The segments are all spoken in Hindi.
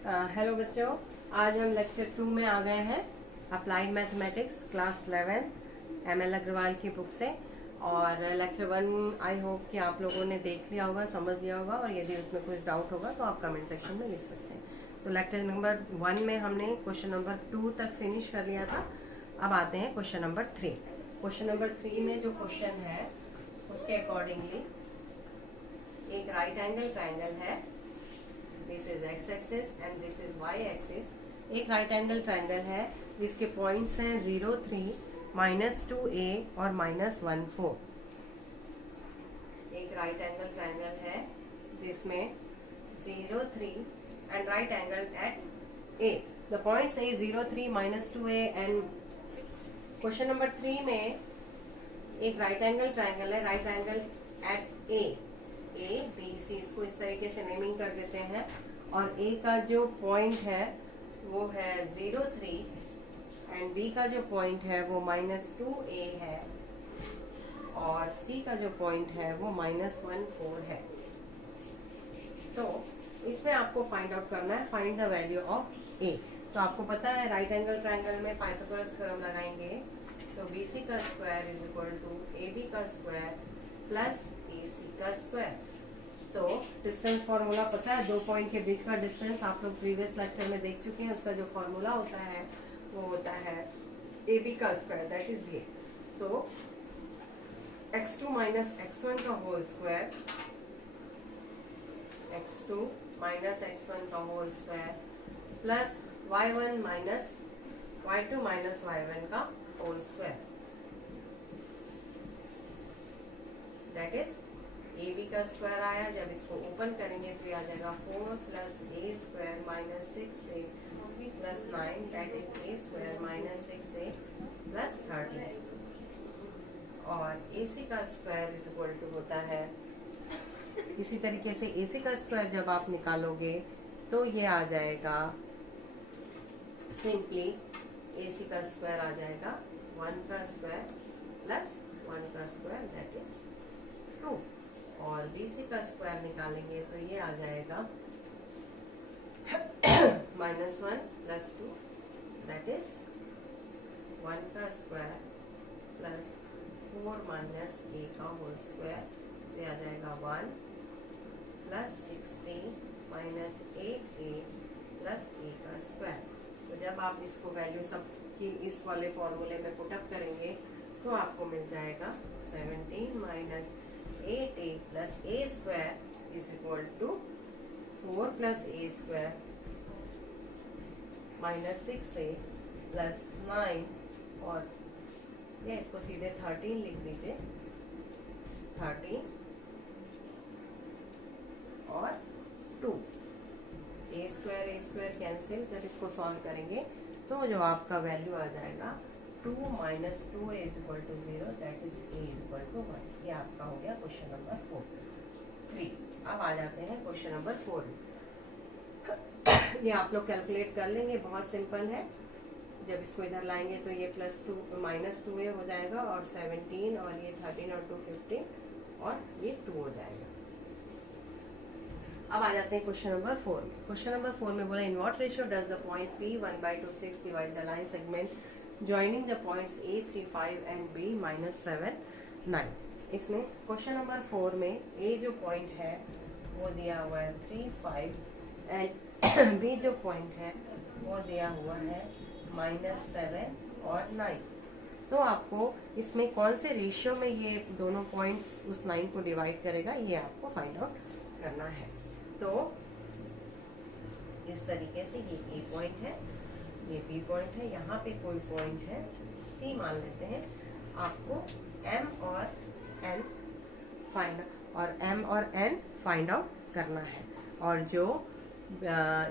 हेलो बच्चों, आज हम लेक्चर 2 में आ गए हैं। Applied mathematics class 11 M L. Agarwal की बुक से। और लेक्चर 1 आई होप कि आप लोगों ने देख लिया होगा, समझ लिया होगा, और यदि उसमें कुछ डाउट होगा तो आप कमेंट सेक्शन में लिख सकते हैं। तो लेक्चर नंबर 1 में हमने क्वेश्चन नंबर 2 तक फिनिश कर लिया था। अब आते हैं क्वेश्चन नंबर 3। क्वेश्चन नंबर 3 में जो क्वेश्चन है उसके अकॉर्डिंगली एक राइट एंगल ट्राइंगल है। This is X axis and this is Y axis. एक राइट एंगल ट्राइंगल है जिसके पॉइंट्स हैं 0, 3, -2a और -1, 4। एक राइट एंगल ट्राइंगल है जिसमें 0, 3 and right angle at a। The points a 0, 3, -2a and question number 3 में एक राइट एंगल ट्राइंगल है, right angle at A B C, इसको इस तरीके से नेमिंग कर देते हैं। और ए का जो पॉइंट है वो है 0, 3 एंड बी का जो पॉइंट है वो -2a है और सी का जो पॉइंट है वो -1, 4 है। तो इसमें आपको फाइंड आउट करना है, find the value of A. तो आपको पता है राइट एंगल ट्राइंगल में पाइथागोरस थ्योरम लगाएंगे तो BC का square is equal to AB का स्क्वायर प्लस AC का स्क्वायर। तो डिस्टेंस फॉर्मूला पता है, दो पॉइंट के बीच का डिस्टेंस आप लोग प्रीवियस लेक्चर में देख चुके हैं। उसका जो फॉर्मूला होता है वो होता है AB का स्क्वायर, दैट इज ये। तो x2 माइनस x1 का whole square, x2 minus x1 का whole square plus y1 minus y2 minus y1 का whole square, that is AB का स्क्वायर आया। जब इसको ओपन करेंगे तो ये आ जाएगा 4 plus a square minus 6a plus 9, that is a square minus 6a plus 13। और AC का स्क्वायर इज इक्वल टू होता है, इसी तरीके से AC का स्क्वायर जब आप निकालोगे तो ये आ जाएगा सिंपली AC का स्क्वायर आ जाएगा 1 का स्क्वायर प्लस 1 का स्क्वायर, दैट इज 2। और BC का स्क्वायर निकालेंगे तो ये आ जाएगा -1 प्लस 2, दैट इज 1 का स्क्वायर प्लस 4 माइनस a का होल स्क्वायर, तो ये आ जाएगा 1 plus 16 minus 8a plus a का स्क्वायर। तो जब आप इसको वैल्यू सब की इस वाले फॉर्मूले में पुटअप करेंगे तो आपको मिल जाएगा 17 minus 8a plus a square is equal to 4 plus a square minus 6a plus 9, और ये इसको सीधे 13 लिख दीजिए, 13 और 2। a स्क्वायर कैंसिल, जब इसको सॉल्व करेंगे तो जो आपका वैल्यू आ जाएगा 2 minus 2a is equal to 0, that is a is equal to 1। ये आपका हो गया क्वेश्चन नंबर 3। अब आ जाते हैं क्वेश्चन नंबर 4। ये आप लोग कैलकुलेट कर लेंगे, बहुत सिंपल है। जब इसको इधर लाएंगे तो ये -2a हो जाएगा और 17 और ये 13 और 2 15 और ये 2 हो जाएगा। अब आ जाते हैं क्वेश्चन नंबर 4। क्वेश्चन नंबर 4 में बोला in what ratio does the point P 1/26 divide the line segment joining the points A 3, 5 and B -7, 9। इसमें क्वेश्चन नंबर 4 में A जो पॉइंट है वो दिया हुआ है 3, 5 एंड B जो पॉइंट है वो दिया हुआ है -7 और 9। तो आपको इसमें कौन से रेशियो में ये दोनों पॉइंट्स उस लाइन को डिवाइड करेगा ये आपको फाइंड आउट करना है। तो इस तरीके से ये A पॉइंट है, ये B पॉइंट है, यहाँ पे कोई पॉइंट है C मान लेते हैं। आपको M और N फाइंड आउट करना है। और जो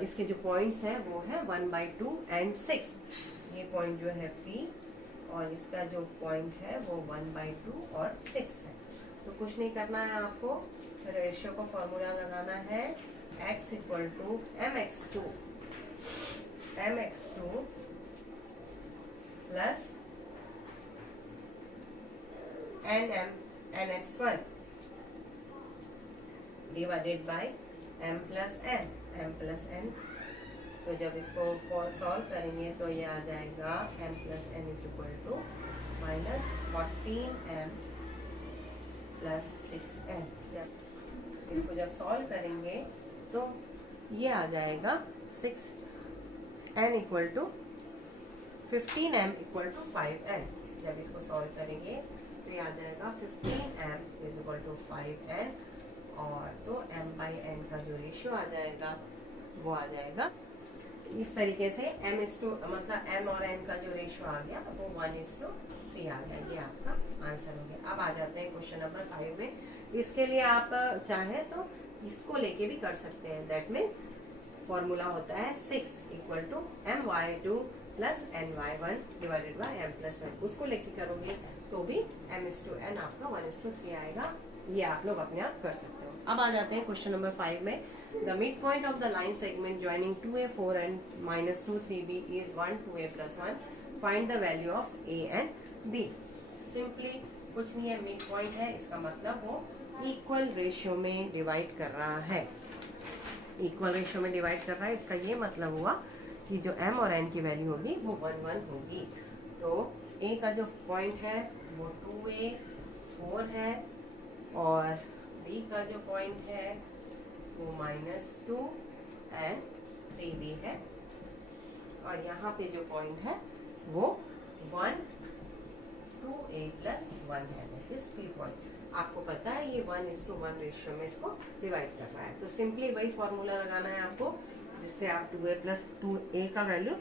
इसके जो पॉइंट्स हैं वो है 1/2 एंड 6। ये पॉइंट जो है P और इसका जो पॉइंट है वो 1/2 और 6 है। तो कुछ नहीं करना है, आपको रेशियो को फॉर्मूला लगाना है x equal to mx2 plus nx1 divided by m plus n तो जब इसको सॉल्व करेंगे तो ये आ जाएगा m plus n is equal to minus 14m plus 6n। जब इसको जब सॉल्व करेंगे तो ये आ जाएगा 6n equal to 15m equal to 5n। जब इसको सॉल्व करेंगे तो ये आ जाएगा 15m is equal to 5n, और तो m बाई n का जो रेशियो आ जाएगा वो आ जाएगा इस तरीके से m इज टू मतलब m और n का जो रेशियो आ गया वो 1:3 आ गया। ये आपका आंसर हो गया। अब आ जाते हैं क्वेश्चन नंबर 5 में। इसके लिए आप चाहे तो इसको लेके भी कर सकते हैं। दैट मीन फॉर्मूला होता है 6 equal to my2 plus ny1 divided by m plus 1। उसको लेके करोगे तो भी m/n आपका 1:3 आएगा। ये आप लोग अपने आप कर सकते हो। अब आ जाते हैं क्वेश्चन नंबर 5 में। The mid point of the line segment joining 2a4 and -2 3b is 1 2a plus 1। Find the value of a and b। Simply कुछ नहीं है, मिड पॉइंट है, इसका मतलब वो इक्वल रेशियो में डिवाइड कर रहा है। इक्वल रेशियो में डिवाइड कर रहा है, इसका ये मतलब हुआ कि जो m और n की वैल्यू होगी वो 1 1 होगी। तो a का जो पॉइंट है वो 2a 4 है, और b का जो पॉइंट है वो -2 एंड 3b है, और यहाँ पे जो पॉइंट है वो 1 2a प्लस 1 है। That is p point. आपको पता है ये 1:1 रेशियो में इसको डिवाइड कर रहा है। तो सिंपली वही फॉर्मूला लगाना है आपको, जिससे आप 2a प्लस 2a का वैल्यू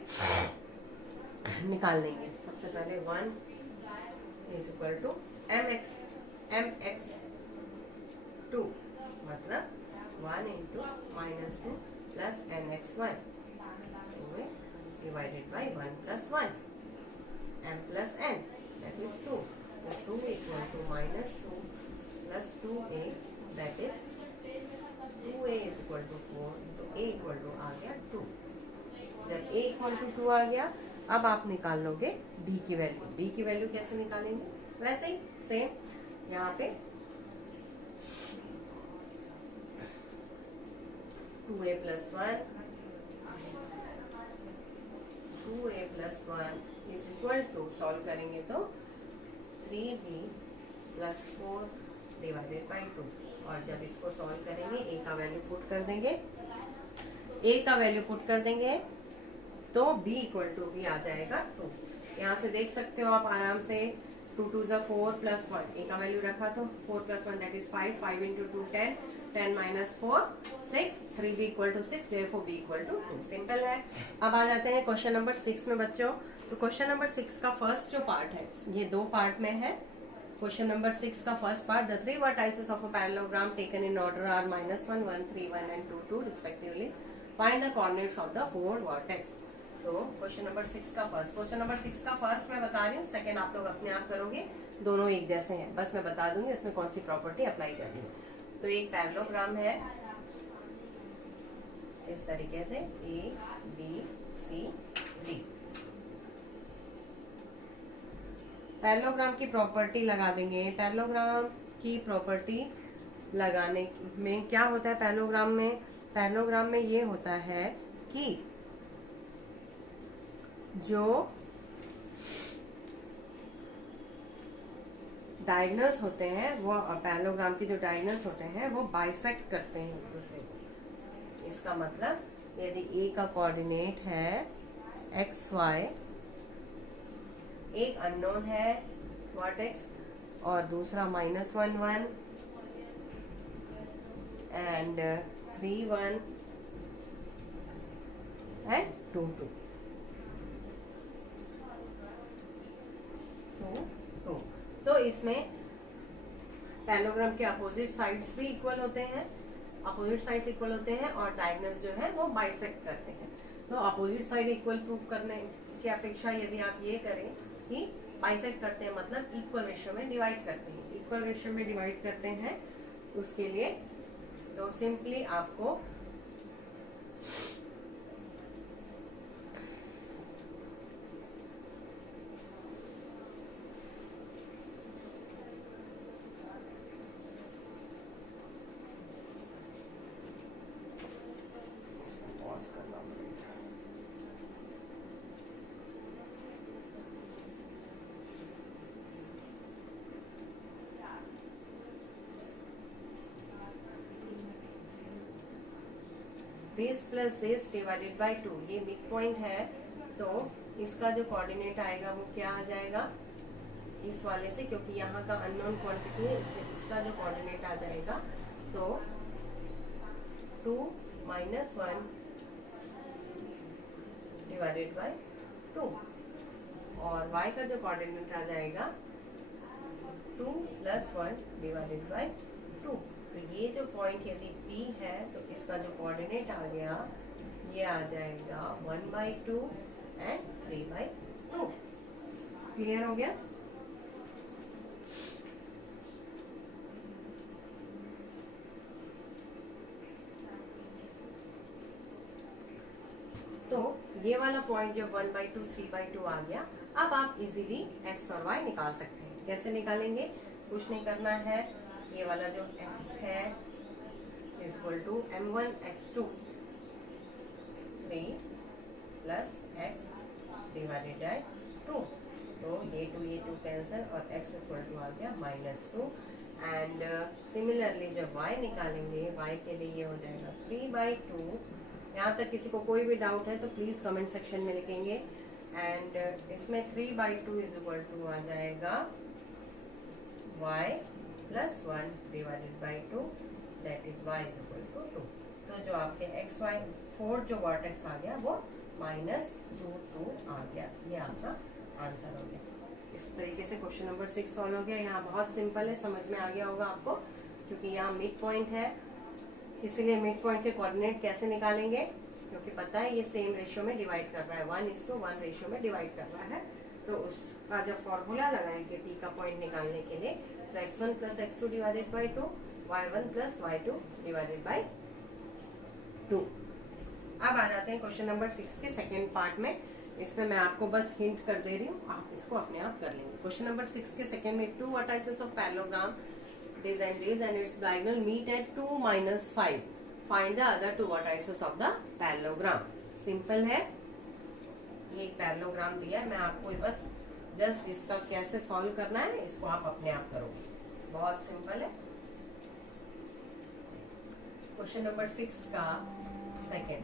निकाल लेंगे। सबसे पहले 1 इज इक्वल टू mx 2 मतलब 1 into -2 plus mx1 divided by 1 plus 1 m plus n that is 2। तो 2 equal to -2 plus 2a that is 2a is equal to 4, तो a इक्वल टू आ गया 2। जब a इक्वल टू 2 आ गया, अब आप निकाल लोगे b की वैल्यू। b की वैल्यू कैसे निकालेंगे? वैसे ही सेम यहाँ पे 2a plus 1 2a plus 1 is equal to, solve करेंगे तो 3b प्लस 4 डिवाइडेड बाई 2। और जब इसको सॉल्व करेंगे a का वैल्यू पुट कर देंगे, a का वैल्यू पुट कर देंगे तो b इक्वल टू भी आ जाएगा 2। यहाँ से देख सकते हो आप आराम से 2 2 ज़ा 4 प्लस 1, a का वैल्यू रखा तो 4 plus 1 that is 5, 5 into 2 10, 10 minus 4 6, 3b equal to 6, therefore b equal to 2। Simple है। अब आ जाते हैं क्वेश्चन नंबर 6 में बच्चों। तो क्वेश्चन नंबर 6 का फर्स्ट जो पार्ट है ये दो पार्ट में है। क्वेश्चन नंबर 6 का first part, the 3 vertices of a parallelogram taken in order are -1 1 3 1 and 2 2 respectively. Find the coordinates of the 4 vertex। तो क्वेश्चन नंबर 6 का फर्स्ट, क्वेश्चन नंबर 6 का फर्स्ट मैं बता रही हूँ, सेकंड आप लोग अपने आप करोगे। दोनों एक जैसे हैं, बस मैं बता दूंगी उसमें कौन सी प्रॉपर्टी अप्लाई करनी है। तो एक पैरेललोग्राम है इस तरीके से A B C D। Parallelogram की प्रॉपर्टी लगा देंगे। पैरेललोग्राम की प्रॉपर्टी लगाने में क्या होता है? पैरेललोग्राम में ये होता है कि जो डायगोनल्स होते हैं वो पैरेललोग्राम के जो डायगोनल्स होते हैं वो बाइसेक्ट करते हैं एक दूसरे को। इसका मतलब यदि A का कोऑर्डिनेट है XY, एक अननोन है वर्टेक्स और दूसरा -1 1 एंड 3 1 एंड 2 2 तो इसमें पैरेललोग्राम के अपोजिट साइड्स भी इक्वल होते हैं, अपोजिट साइड्स इक्वल होते हैं और डायगोनल्स जो है वो बाइसेक्ट करते हैं। तो अपोजिट साइड इक्वल प्रूव करने की अपेक्षा यदि आप ये करें कि बाइसेक्ट करते हैं मतलब इक्वल रेशियो में डिवाइड करते हैं, इक्वल रेशियो में डिवाइड करते हैं उसके लिए तो सिंपली आपको पॉज करना पड़ेगा। This plus this divided by 2, ये मिड पॉइंट है, तो इसका जो कोऑर्डिनेट आएगा वो क्या आ जाएगा इस वाले से, क्योंकि यहाँ का अननोन क्वांटिटी है, इसलिए इसका जो कोऑर्डिनेट आ जाएगा तो 2 - 1 डिवाइडेड बाय 2, और y का जो कोऑर्डिनेट आ जाएगा 2 + 1 डिवाइडेड बाय 2। तो ये जो पॉइंट यदि P है तो इसका जो कोऑर्डिनेट आ गया ये आ जाएगा 1/2 एंड 3/2। क्लियर हो गया? तो ये वाला पॉइंट जब 1/2 3/2 आ गया, अब आप इजीली x और y निकाल सकते हैं। कैसे निकालेंगे? कुछ नहीं करना है, ये वाला जो x है = m1 x2 3 + x divided by 2, तो ये 2 कैंसिल और x = आ गया -2, एंड सिमिलरली जब y निकालेंगे y के लिए ये हो जाएगा 3/2। यहाँ तक किसी को कोई भी डाउट है तो प्लीज़ कमेंट सेक्शन में लिखेंगे, एंड इसमें 3/2 = आ जाएगा y + 1 divided by 2, that is y = 2। तो जो आपके x y 4 जो वर्टेक्स आ गया वो -2 आ गया। ये आपका आंसर हो गया। इस तरीके से क्वेश्चन नंबर 6 सॉल्व हो गया। यहाँ बहुत सिंपल है, समझ में आ गया होगा आपको, क्योंकि यहाँ मिड पॉइंट है, इसीलिए मिड पॉइंट के कोऑर्डिनेट कैसे निकालेंगे, क्योंकि पता है ये सेम रेशियो में डिवाइड कर रहा है, 1:1 रेशियो में डिवाइड कर रहा है। तो उसका जब फॉर्मूला लगाएंगे p का पॉइंट निकालने के लिए, तो x1 + x2 divided by 2, y1 + y2 divided by 2। अब आ जाते हैं क्वेश्चन नंबर 6 के सेकेंड पार्ट में। इसमें मैं आपको बस हिंट कर दे रही हूँ, आप इसको अपने आप कर लेंगे। क्वेश्चन नंबर 6 के सेकेंड में 2 vertices of parallelogram this and its diagonal meet at 2 - 5. Find the other 2 vertices of the parallelogram. Simple है, ये एक पैरेललोग्राम दिया है, मैं आपको बस जस्ट इसका कैसे सॉल्व करना है इसको आप अपने आप करोगे। बहुत सिंपल है। क्वेश्चन नंबर 6 का सेकेंड,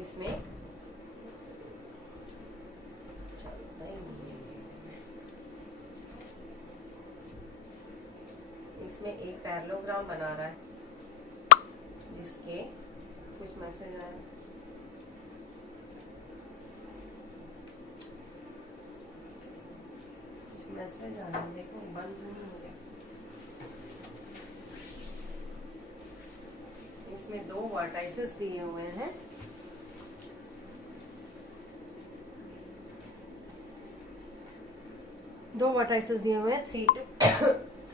इसमें एक पैरेललोग्राम बना रहा है जिसके कुछ मैसेज आए, मैसेज आ रहा है, देखो बंद नहीं हो गया। इसमें 2 वर्टाइसेस दिए हुए हैं, हैं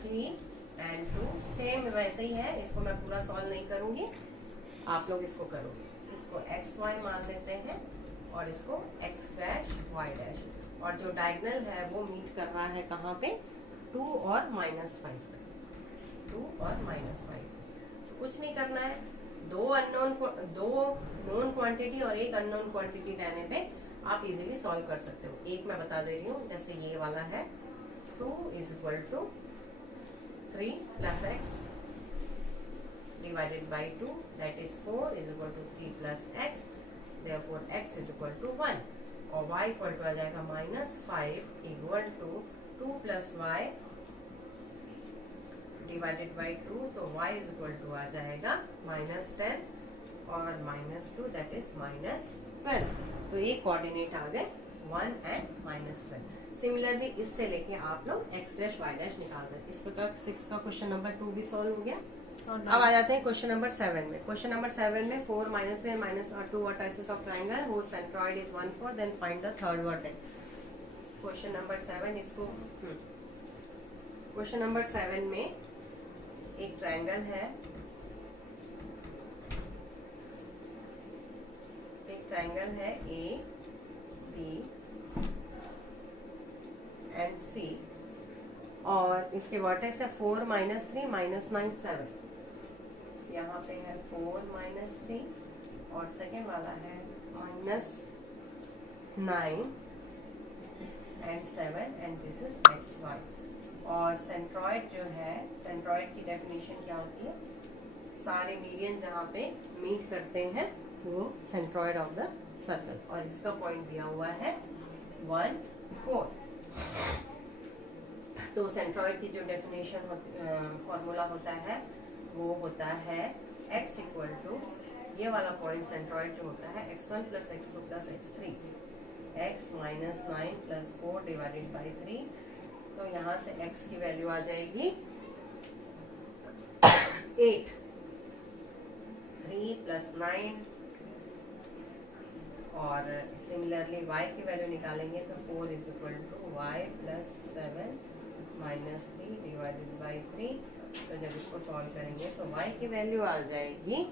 3 and 2, सेम वैसे ही है। इसको मैं पूरा सॉल्व नहीं करूंगी, आप लोग इसको करोगे। इसको xy मान लेते हैं और इसको x', y', और जो डायगोनल है वो मीट कर रहा है कहाँ पे? 2 और -5 पे, 2 और -5। कुछ नहीं करना है, दो नोन क्वांटिटी और एक अननोन क्वांटिटी रहने पे आप इजीली सॉल्व कर सकते हो। एक मैं बता दे रही हूँ, जैसे ये वाला है 2 = 3 + x divided by 2, that is 4 = 3 + x, therefore x = 1, और y = आ जाएगा -5 = 2 + y डिवाइडेड बाय 2, तो y = आ जाएगा -10 और -2, दैट इज -12। तो ये कोऑर्डिनेट आ गए 1 and -12। सिमिलरली इससे लेके आप लोग x', y' निकाल दें। इस प्रकार 6 का क्वेश्चन नंबर 2 भी सॉल्व हो गया। अब आ जाते हैं क्वेश्चन नंबर 7 में। क्वेश्चन नंबर 7 में 4 - 3 - 2 vertices of triangle whose centroid is 1 4, then find the third vertex। Question number 7 इसको क्वेश्चन नंबर 7 में एक ट्रायंगल है, A, B and C, और इसके वर्टेक्स है 4 - 3 - 9 7। यहाँ पे है 4 - 3 और सेकेंड वाला है -9 and 7 and this is xy. और सेंट्रॉइड जो है, सेंट्रॉइड की डेफिनेशन क्या होती है? सारे मीडियन जहाँ पे मीट करते हैं वो सेंट्रॉइड ऑफ द सर्कल, और इसका पॉइंट दिया हुआ है 1, 4। तो सेंट्रॉइड की जो डेफिनेशन फॉर्मूला होता है वो होता है x इक्वल टू, ये वाला पॉइंट सेंट्रॉइड जो होता है x1 plus x2 plus x3, x minus 9 plus 4 divided by 3। तो यहाँ से x की वैल्यू आ जाएगी 8, 3 प्लस 9, और सिमिलरली y की वैल्यू निकालेंगे तो 4 is equal to y plus 7 minus 3 divided by 3। तो जब इसको सॉल्व करेंगे तो y की वैल्यू आ जाएगी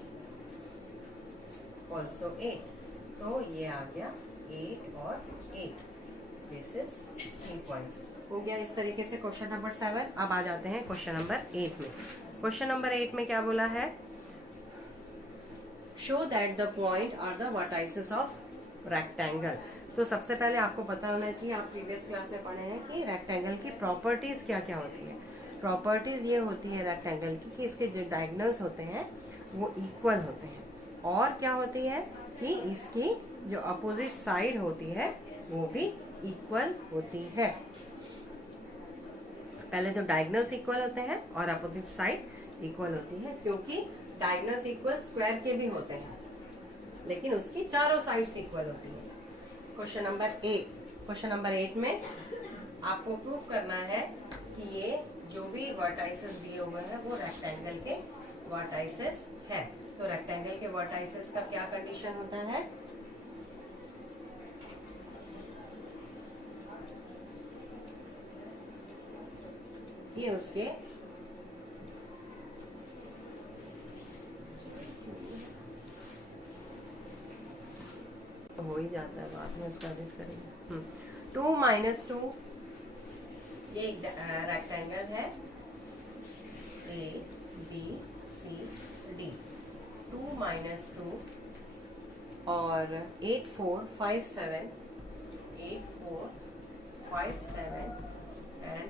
ऑल्सो 8। तो ये आ गया 8 और 8। This is C point. हो गया इस तरीके से क्वेश्चन नंबर 7। अब आ जाते हैं क्वेश्चन नंबर 8 में। क्वेश्चन नंबर 8 में क्या बोला है? Show that the point are the vertices of rectangle. तो सबसे पहले आपको पता होना चाहिए, आप प्रीवियस क्लास में पढ़े हैं कि रेक्टेंगल की प्रॉपर्टीज क्या क्या होती है। प्रॉपर्टीज ये होती है रेक्टेंगल की कि इसके जो डायगोनल्स होते हैं वो इक्वल होते हैं, और क्या होती है कि इसकी जो अपोजिट साइड होती है वो भी इक्वल होती है। पहले तो डायगोनल्स इक्वल होते हैं और अपोजिट साइड इक्वल होती है, क्योंकि डायगोनल्स इक्वल स्क्वायर के भी होते हैं लेकिन उसकी चारों साइड्स इक्वल होती है। Question number 8। क्वेश्चन नंबर 8 में आपको प्रूफ करना है कि ये जो भी वर्टाइसेस दिए हुए हैं वो रेक्टेंगल के वर्टाइसेस है। तो रेक्टेंगल के वर्टाइसेस का क्या कंडीशन होता है? ये उसके तो हो ही जाता है, बाद में उसका एडिट करेंगे। 2 माइनस 2, ये एक रेक्टेंगल है A B C D। 2 minus 2 और 8 4 5 7, 8 4 5 7 एंड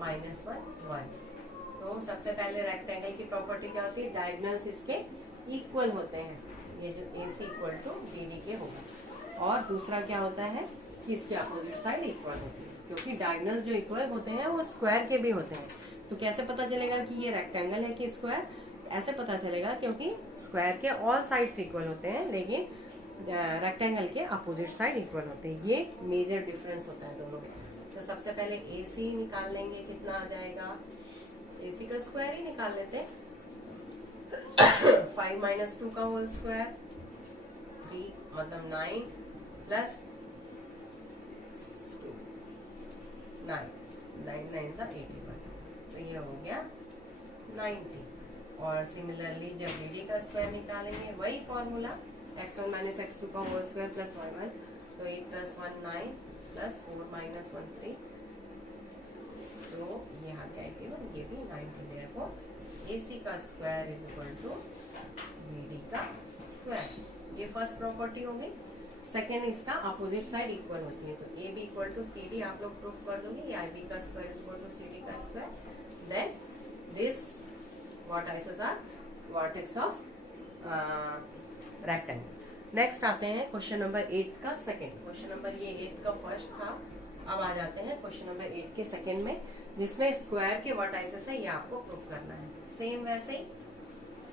माइनस 1 1। तो सबसे पहले रेक्टेंगल की प्रॉपर्टी क्या होती है? डायगोनल्स इसके इक्वल होते हैं, ये जो AC इक्वल टू BD के होगा। और दूसरा क्या होता है कि इसके अपोजिट साइड इक्वल होती है, क्योंकि डायगोनल्स जो इक्वल होते हैं वो स्क्वायर के भी होते हैं। तो कैसे पता चलेगा कि ये रेक्टेंगल है कि स्क्वायर? ऐसे पता चलेगा क्योंकि स्क्वायर के ऑल साइड्स इक्वल होते हैं लेकिन रेक्टेंगल के अपोजिट साइड इक्वल होते हैं। ये मेजर डिफरेंस होता है दोनों में। तो सबसे पहले AC निकाल लेंगे, कितना आ जाएगा? AC का स्क्वायर ही निकाल लेते हैं। 5 माइनस 2 का होल स्क्वायर 3, मतलब 9 प्लस 2, 9 9 सा 81। तो ये हो गया 90। और सिमिलरली जब BD का स्क्वायर निकालेंगे वही फॉर्मूला, x1 माइनस x2 का होल स्क्वायर प्लस y1। तो 8 प्लस 1 9 प्लस 4 माइनस 1 3। तो ये आ गया 81, ये भी 90। देयरफॉर AC का square is equal to BD का स्क्वायर। ये फर्स्ट प्रॉपर्टी हो गई। सेकेंड, इसका अपोजिट साइड इक्वल होती है। तो AB इक्वल टू CD आप लोग प्रूफ कर दोगे, IB का square is equal to CD का square. Then this vertices are vertex of rectangle. Next आते हैं क्वेश्चन नंबर 8 का सेकेंड। क्वेश्चन नंबर ये 8 का फर्स्ट था। अब आ जाते हैं क्वेश्चन नंबर 8 के सेकेंड में, जिसमें स्क्वायर के वर्टाइसेस है, ये आपको प्रूफ करना है। सेम वैसे ही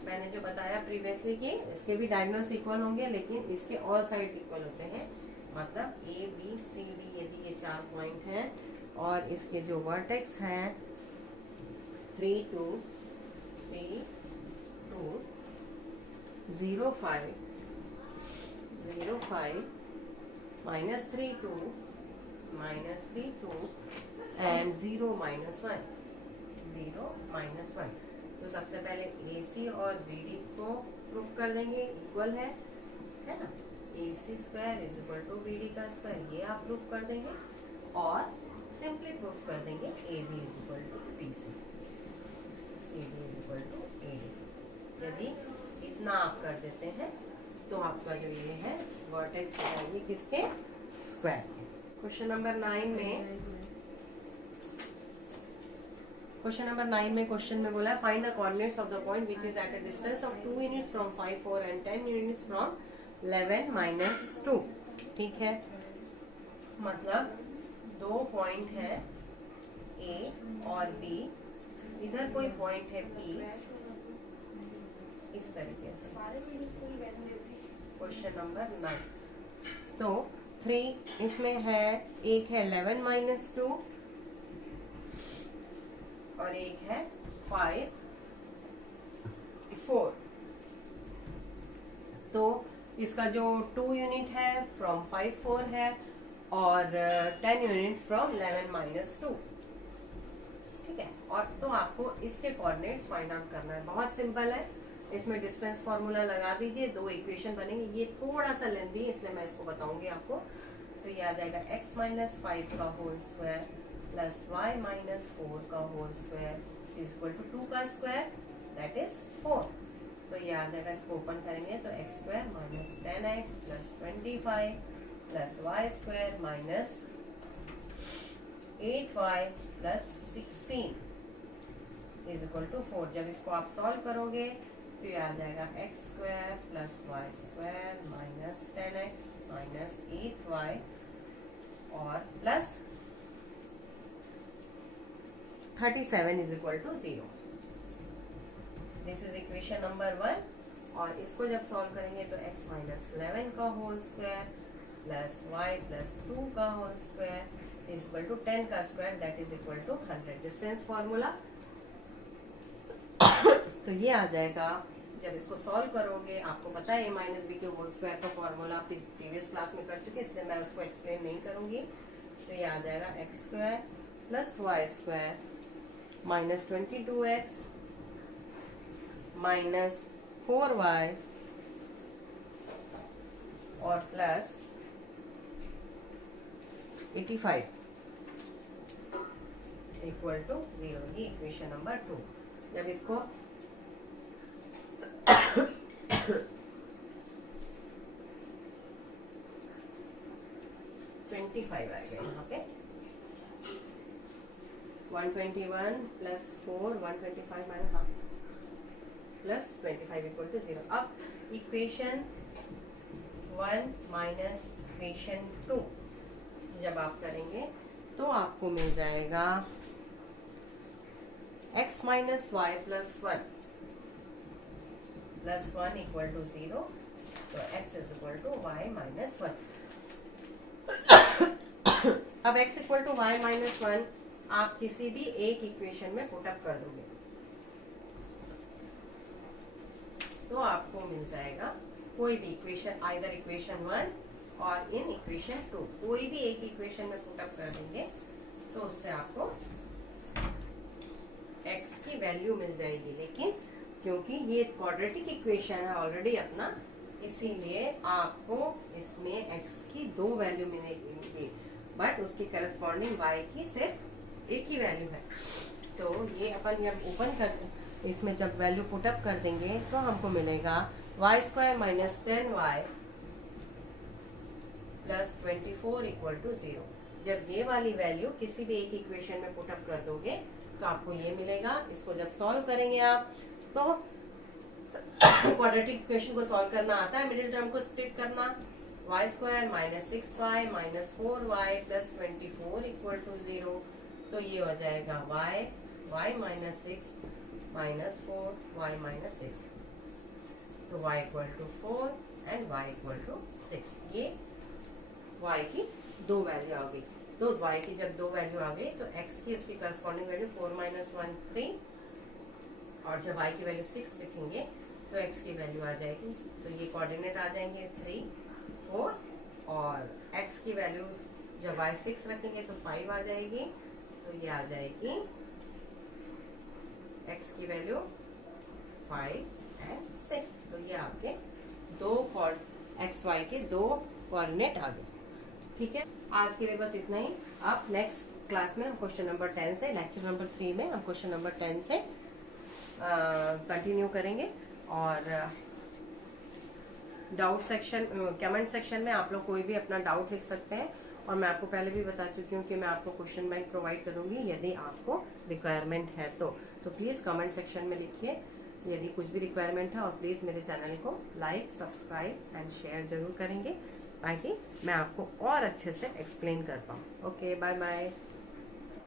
मैंने जो बताया प्रीवियसली कि इसके भी डायगोनल्स इक्वल होंगे लेकिन इसके ऑल साइड्स इक्वल होते हैं। मतलब A B C D यदि ये 4 पॉइंट हैं और इसके जो वर्टेक्स हैं 3 2 3 2 0 5 0 5 minus 3 2 minus 3 2 and 0 minus 1 0 minus 1। तो सबसे पहले AC और BD को प्रूफ कर देंगे इक्वल है ना। AC square is equal to BD का स्क्वायर, ये आप प्रूफ कर देंगे और सिंपली प्रूफ कर देंगे AB is equal to BC, CD is equal to AD। यदि इतना आप कर देते हैं तो आपका जो ये है वर्टेक्स हो जाएंगे किसके? स्क्वायर के। क्वेश्चन नंबर 9 में क्वेश्चन में बोला है find the coordinates of the point which is at a distance of 2 units from 5 4 and 10 units from 11 - 2। ठीक है, मतलब दो पॉइंट है ए और बी, इधर कोई पॉइंट है पी, इस तरीके से। क्वेश्चन नंबर 9 तो 3 इसमें है, एक है 11 - 2 और एक है 5 4। तो इसका जो 2 यूनिट है फ्रॉम 5 4 है और 10 यूनिट फ्रॉम 11 - 2। ठीक है, और तो आपको इसके कोऑर्डिनेट्स फाइंड आउट करना है। बहुत सिंपल है, इसमें डिस्टेंस फॉर्मूला लगा दीजिए, दो इक्वेशन बनेंगे। ये थोड़ा सा लेंदी है इसलिए मैं इसको बताऊंगी आपको। तो ये आ जाएगा x - 5 का होल स्क्वायर प्लस y - 4 का whole square is equal to 2 का स्क्वायर दैट इज 4। तो ये आ जाएगा, इसको ओपन करेंगे तो x square minus 10x plus 25 plus y square minus 8y plus 16 is equal to 4। जब इसको आप सॉल्व करोगे तो ये आ जाएगा x square plus y square minus 10x minus 8y और plus 37 is equal to 0। This is equation number 1। और इसको जब सॉल्व करेंगे तो x माइनस 11 का whole square plus y plus 2 का whole square is equal to 10 का square that is equal to 100। Distance formula तो ये आ जाएगा। जब इसको सॉल्व करोगे, आपको पता है a माइनस बी के होल स्क्वायर का फॉर्मूला आप प्रीवियस क्लास में कर चुके, इसलिए मैं उसको एक्सप्लेन नहीं करूंगी। तो ये आ जाएगा x square plus y square minus 22x minus 4y और प्लस 85 इक्वल टू 0। ये इक्वेशन नंबर 2। जब इसको 25 आ गया यहाँ पे 121 plus 4 125 minus half plus 25 equal to 0। अब इक्वेशन 1 माइनस इक्वेशन 2 जब आप करेंगे तो आपको मिल जाएगा x minus y plus 1 plus 1 equal to 0। तो x is equal to y minus 1। अब x equal to y minus 1 आप किसी भी एक इक्वेशन में पुटअप कर दोगे तो आपको मिल जाएगा कोई भी इक्वेशन, आइदर इक्वेशन 1 और इन इक्वेशन 2, कोई भी एक इक्वेशन में पुटअप कर देंगे तो उससे आपको x की वैल्यू मिल जाएगी। लेकिन क्योंकि ये क्वाड्रेटिक इक्वेशन है ऑलरेडी अपना, इसीलिए आपको इसमें x की दो वैल्यू मिलेगी, बट उसकी करस्पॉन्डिंग y की सिर्फ एक ही वैल्यू है। तो ये अपन जब ओपन कर इसमें जब वैल्यू पुटअप कर देंगे तो हमको मिलेगा y square minus 10y plus 24 equal to 0। जब ये वाली वैल्यू किसी भी एक इक्वेशन में पुटअप कर दोगे तो आपको ये मिलेगा। इसको जब सॉल्व करेंगे आप तो क्वाड्रेटिक इक्वेशन को सॉल्व करना आता है, मिडिल टर्म को स्प्लिट करना। y square minus 6y minus 4y plus 24 equal to 0। तो ये हो जाएगा y minus 6 minus 4 y minus 6। तो y equal to 4 and y equal to 6। ये y की दो वैल्यू आ गई। तो y की जब दो वैल्यू आ गई तो x की उसकी करस्पॉन्डिंग वैल्यू 4 माइनस 1 3, और जब y की वैल्यू 6 लिखेंगे तो x की वैल्यू आ जाएगी। तो ये कोऑर्डिनेट आ जाएंगे 3 4, और x की वैल्यू जब y 6 रखेंगे तो 5 आ जाएगी। तो ये आ जाएगी x की वैल्यू 5 एंड 6। तो ये आपके दो x y के दो कोऑर्डिनेट आ गए। ठीक है, आज के लिए बस इतना ही। आप नेक्स्ट क्लास में हम क्वेश्चन नंबर 10 से, लेक्चर नंबर 3 में हम क्वेश्चन नंबर 10 से कंटिन्यू करेंगे। और डाउट सेक्शन, कमेंट सेक्शन में आप लोग कोई भी अपना डाउट लिख सकते हैं और मैं आपको पहले भी बता चुकी हूँ कि मैं आपको क्वेश्चन बैंक प्रोवाइड करूँगी यदि आपको रिक्वायरमेंट है तो प्लीज़ कमेंट सेक्शन में लिखिए यदि कुछ भी रिक्वायरमेंट है, और प्लीज़ मेरे चैनल को लाइक, सब्सक्राइब एंड शेयर जरूर करेंगे ताकि मैं आपको और अच्छे से एक्सप्लेन कर पाऊँ। Okay, bye bye.